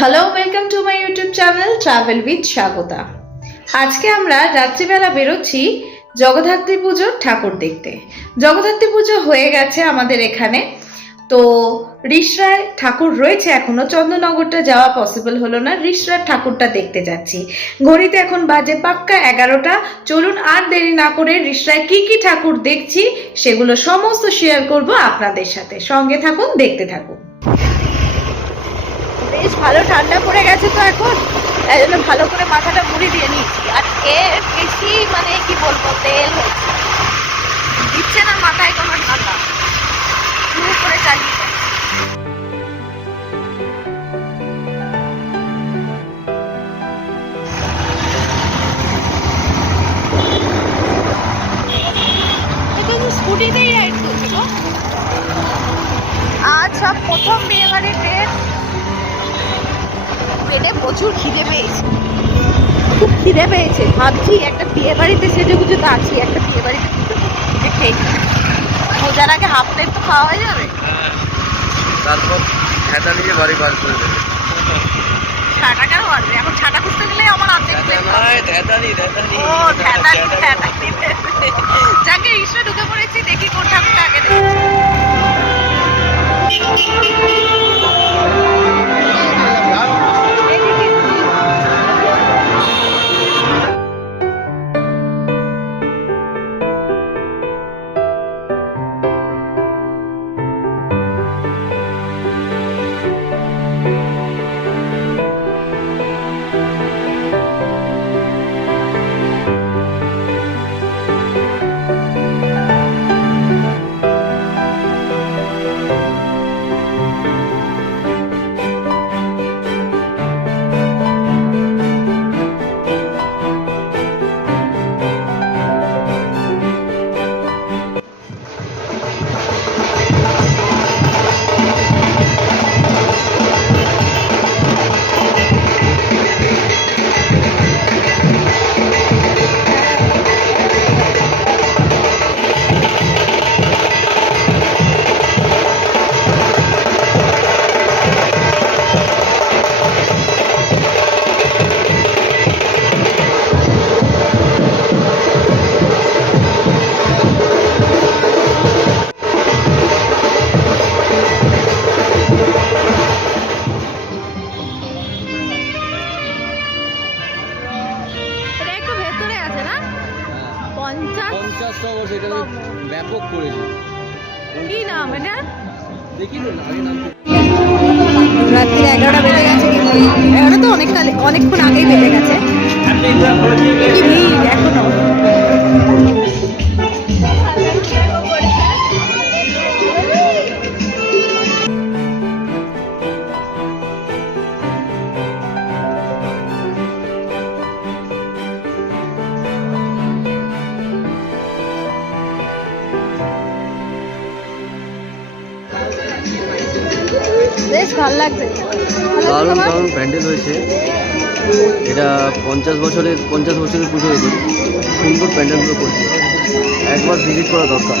Hello welcome to my YouTube channel travel with Swagata আজকে আমরা রাত্রিবেলা বেরোচ্ছি জগদ্ধাত্রী পুজোর ঠাকুর দেখতে। জগদ্ধাত্রী পুজো হয়ে গেছে আমাদের এখানে। তো রিসরায় ঠাকুর রয়েছে এখনও, চন্দ্রনগরটা যাওয়া পসিবল হলো না, রিসরার ঠাকুরটা দেখতে যাচ্ছি। ঘড়িতে এখন বাজে পাক্কা এগারোটা, চলুন আর দেরি না করে রিসরায় কি কি ঠাকুর দেখছি, সেগুলো সমস্ত শেয়ার করব আপনাদের সাথে। সঙ্গে থাকুন, দেখতে থাকুন। বেশ ভালো ঠান্ডা পড়ে গেছে তো এখন। তাই জন্য ভালো করে মাথাটা মুড়ি দিয়ে নিচ্ছি আর এর বেশি মানে কি বলব, তেল হচ্ছে দিচ্ছে না মাথায় কোনো ঠান্ডা করে চালিয়ে প্রচুর খিদে পেয়েছে। খুব খিদে পেয়েছে। ভাবছি একটা বিয়ে বাড়িতে সেজে গুজে তো আছি একটা বিয়ে বাড়িতে খেয়ে। আগে হাফ প্লেট তো খাওয়া হয়ে যাবে? তারপর খেতা নিয়ে বাড়ি বার করে দেবে। ছাটা কেন বাড়বে। এখন ছাটা খুঁজতে গেলে আমার অর্ধেক প্লেট ও যাকে ঈশ্বর ঢুকে পড়েছি দেখি কোন ঠাকুরটা আগে পঞ্চাশ বছরের পঞ্চাশ বছরের পুজো হয়েছে। সুন্দর প্যান্ডেলগুলো করছে। একবার ভিজিট করা দরকার।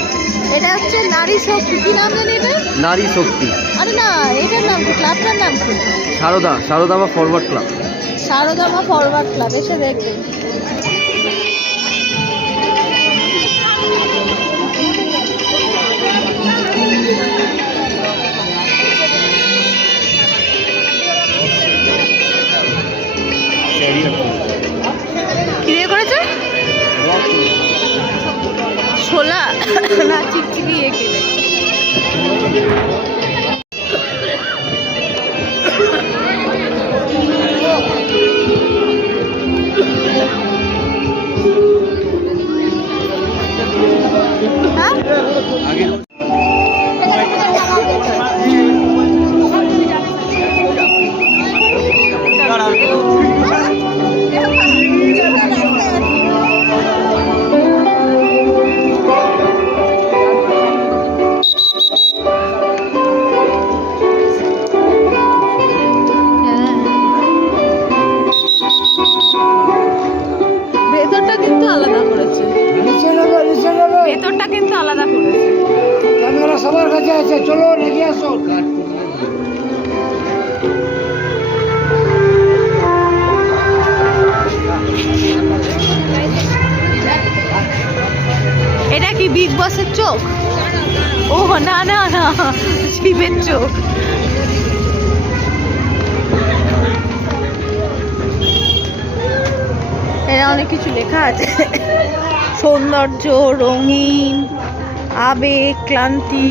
এটা হচ্ছে নারী শক্তি। কি নাম জানি এটা? নারী শক্তি। আরে না এটার নাম কি? ক্লাবটার নাম কি? Sarada Saradama forward club Saradama forward club এসে দেখবে। হ্যাঁ বেঁচে আছে, চলো আসো। এটা কি বিগ বসের চোখ? ও, না না না শিবের চোখ। এরা অনেক কিছু লেখা আছে। সৌন্দর্য, রঙিন। আবেগ ক্লান্তি।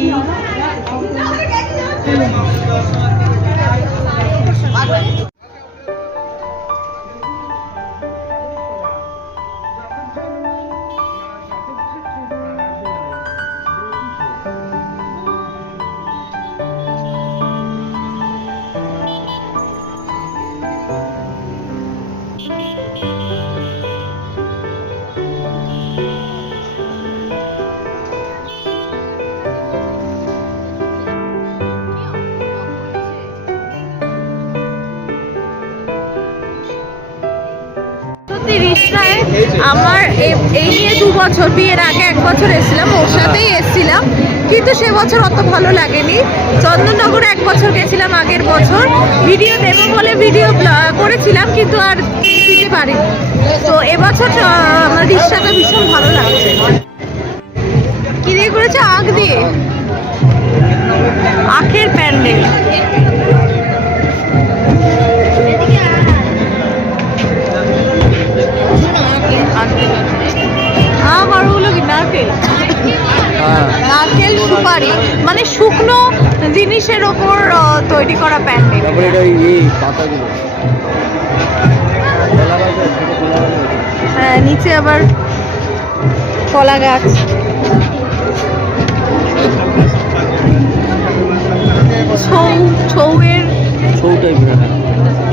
এই নিয়ে দু বছর, বিয়ের আগে এক বছর এসেছিলাম, ওর সাথেই এসেছিলাম। কিন্তু সে বছর অত ভালো লাগেনি। চন্দননগরে এক বছর গেছিলাম আগের বছর। ভিডিও দেবো বলে ভিডিও করেছিলাম, কিন্তু আর দিতে পারিনি। তো এবছর আমার রিসরাটা ভীষণ ভালো লাগছে। কি দিয়ে করেছে? আখ দিয়ে? আখের প্যান্ডেল। আমার ওগুলো কি? নারকেল। হ্যাঁ নারকেল সুপারি। মানে শুকনো জিনিসের ওপর তৈরি করা প্যান্ডেল। আছে। হ্যাঁ নিচে আবার কলা গাছ। ছৌ ছৌয়ের হ্যাঁ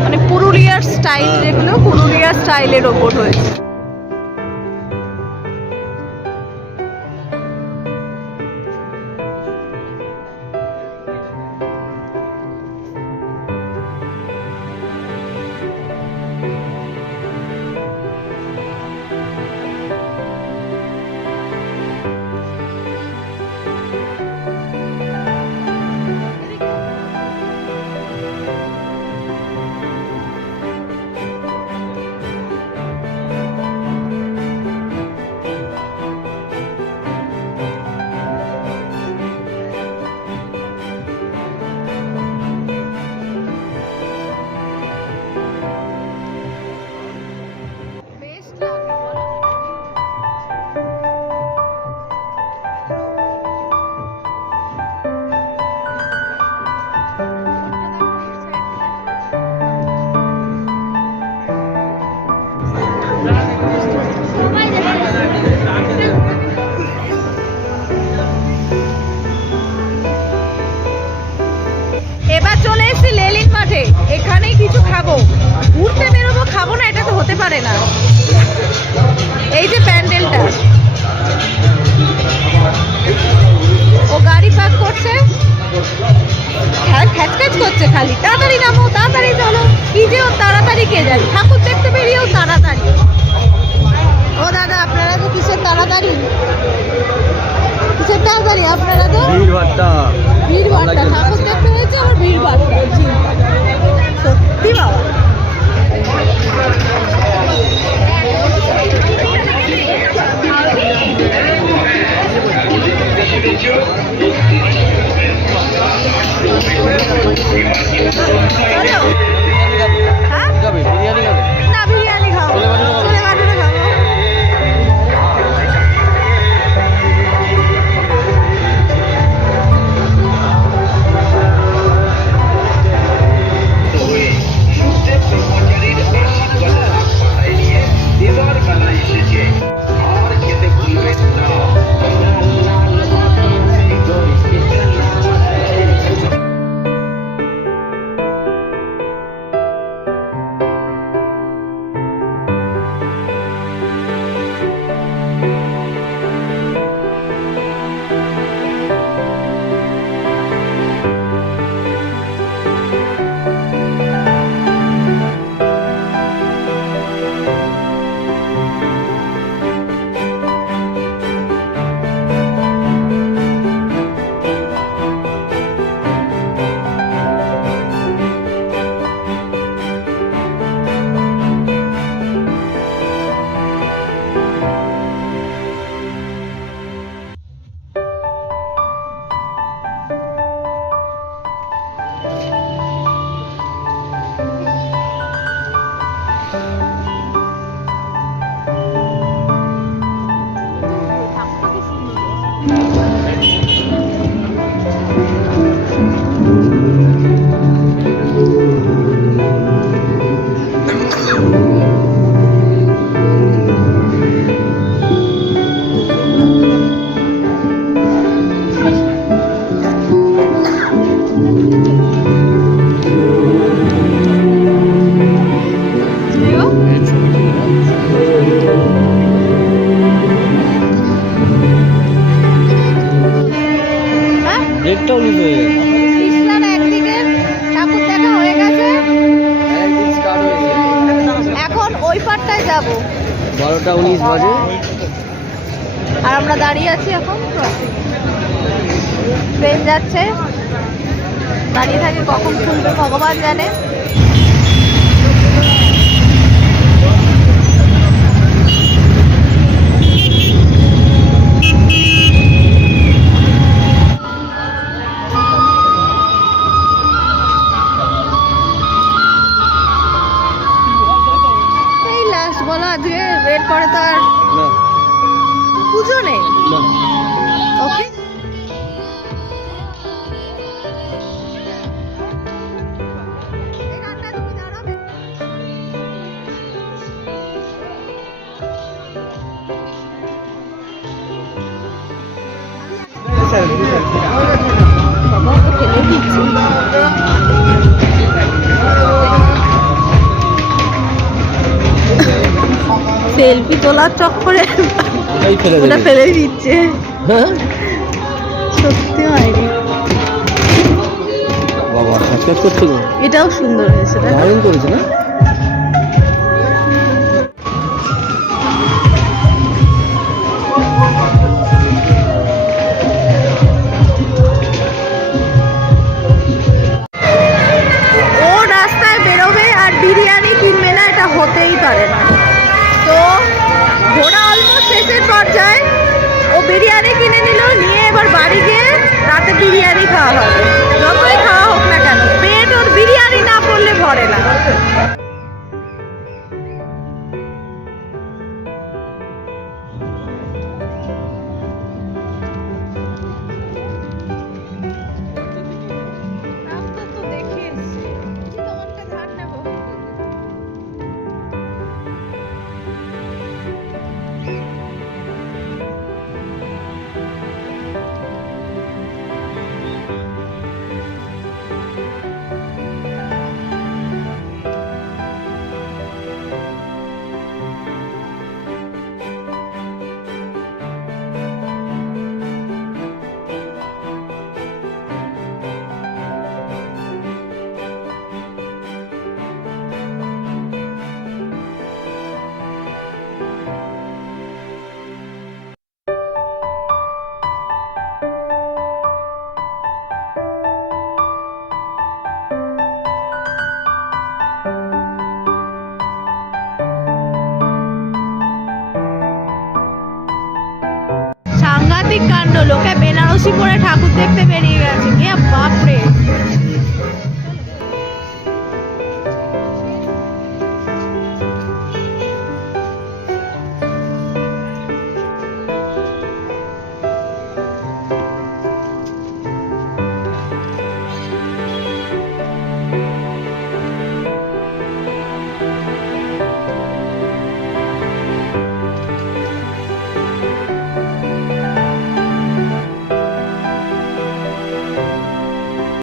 মানে পুরুলিয়ার স্টাইল যেগুলো পুরুলিয়ার স্টাইলের ওপর হয়েছে। পারে না। এই যে প্যান্ডেলটা। ও গাড়ি পার্ক করছে। খ্যাচ করছে খালি। তাড়াতাড়ি নামো, তাড়াতাড়ি চলো। কি যে ও তাড়াতাড়ি কে যায় ঠাকুর দেখতে বেরিয়েও আর আমরা দাঁড়িয়ে আছি এখন ট্রেন যাচ্ছে। দাঁড়িয়ে থাকি কখন খুলবে ভগবান জানে। দিচ্ছি সেলফি তোলার চক্করে ওটা ফেলে দিচ্ছে। হ্যাঁ? সত্যি হয়নি। এটাও সুন্দর হয়েছে দারুণ করেছে না? লোকে বেনারসি পরে ঠাকুর দেখতে বেরিয়ে গেছে। কে বাপরে!